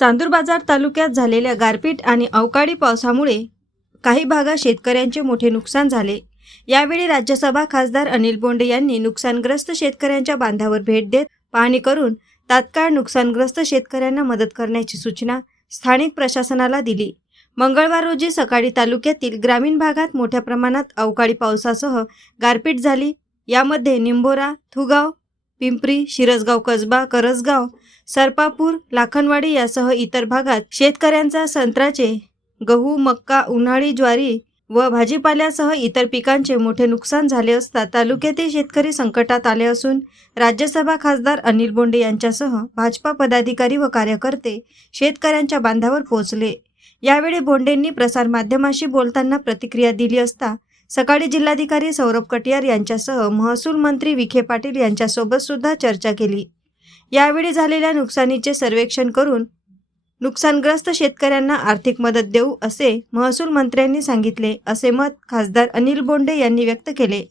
चांदूर बाजार तालुक्यात झालेल्या गारपीट आणि अवकाळी पावसामुळे काही भागात शेतकऱ्यांचे मोठे नुकसान झाले. यावेळी राज्यसभा खासदार अनिल बोंडे यांनी नुकसानग्रस्त शेतकऱ्यांच्या बांधावर भेट देत पाहणी करून तात्काळ नुकसानग्रस्त शेतकऱ्यांना मदत करण्याची सूचना स्थानिक प्रशासनाला दिली. मंगळवार रोजी सकाळी तालुक्यातील ग्रामीण भागात मोठ्या प्रमाणात अवकाळी पावसासह गारपीट झाली. यामध्ये निंबोरा थुगाव पिंपरी शिरसगाव कसबा करसगाव सरपापूर लाखनवाडी यासह इतर भागात शेतकऱ्यांचा संत्र्याचे गहू मक्का उन्हाळी ज्वारी व भाजीपाल्यासह इतर पिकांचे मोठे नुकसान झाले असता तालुक्यातील शेतकरी संकटात आले असून राज्यसभा खासदार अनिल बोंडे यांच्यासह भाजपा पदाधिकारी व कार्यकर्ते शेतकऱ्यांच्या बांधावर पोहोचले. यावेळी बोंडेंनी प्रसारमाध्यमाशी बोलताना प्रतिक्रिया दिली असता सकाळी जिल्हाधिकारी सौरभ कटियार यांच्यासह महसूल मंत्री विखे पाटील यांच्यासोबत सुद्धा चर्चा केली. यावेळी झालेल्या नुकसानीचे सर्वेक्षण करून नुकसानग्रस्त शेतकऱ्यांना आर्थिक मदत देऊ असे महसूल मंत्र्यांनी सांगितले असे मत खासदार अनिल बोंडे यांनी व्यक्त केले.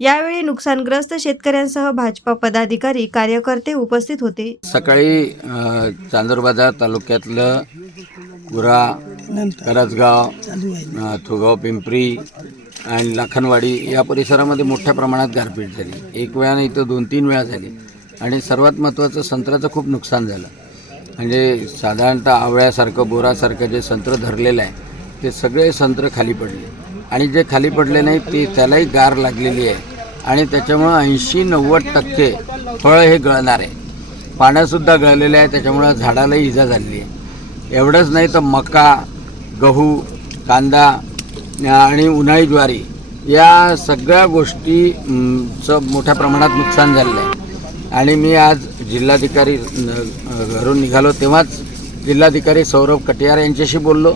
यावेळी नुकसानग्रस्त शेतकऱ्यांसह भाजपा पदाधिकारी कार्यकर्ते उपस्थित होते. सकाळी अ, चांदूर बाजार तालुक्यातलं गुरा करजगाव थुगाव पिंपरी आणि लाखनवाडी या परिसरामध्ये मोठ्या प्रमाणात गारपीट झाली. एक वेळा नाही तर दोन तीन वेळा झाली. आणि सर्वात महत्त्वाचं संत्र्याचं खूप नुकसान झालं. म्हणजे साधारणतः आवळ्यासारखं बोरासारखं जे संत्र धरलेलं आहे ते सगळे संत्र खाली पडले. आणि जे खाली पडले नाही ते त्यालाही गार लागलेली आहे. आणि त्याच्यामुळं ऐंशी नव्वद टक्के फळं हे गळणार आहे. पाण्यासुद्धा गळलेलं आहे त्याच्यामुळं झाडालाही इजा झालेली आहे. एवढंच नाही तर मका गहू कांदा आणि उन्हाळी ज्वारी या सगळ्या गोष्टीचं मोठ्या प्रमाणात नुकसान झालेलं आहे. आणि मी आज जिल्हाधिकारी घरून निघालो तेव्हाच जिल्हाधिकारी सौरभ कटियार यांच्याशी बोललो.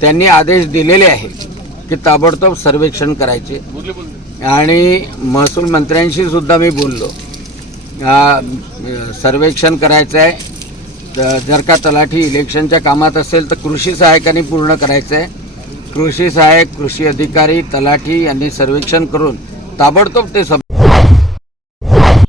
त्यांनी आदेश दिलेले आहे की ताबडतोब सर्वेक्षण करायचे. आणि महसूल मंत्र्यांशी सुद्धा मी बोललो. सर्वेक्षण करायचं आहे. जर का तलाठी इलेक्शनच्या कामात असेल तर कृषी सहायकांनी पूर्ण करायचं आहे. कृषी सहाय्यक कृषी अधिकारी तलाठी यांनी सर्वेक्षण करून ताबडतोब ते सब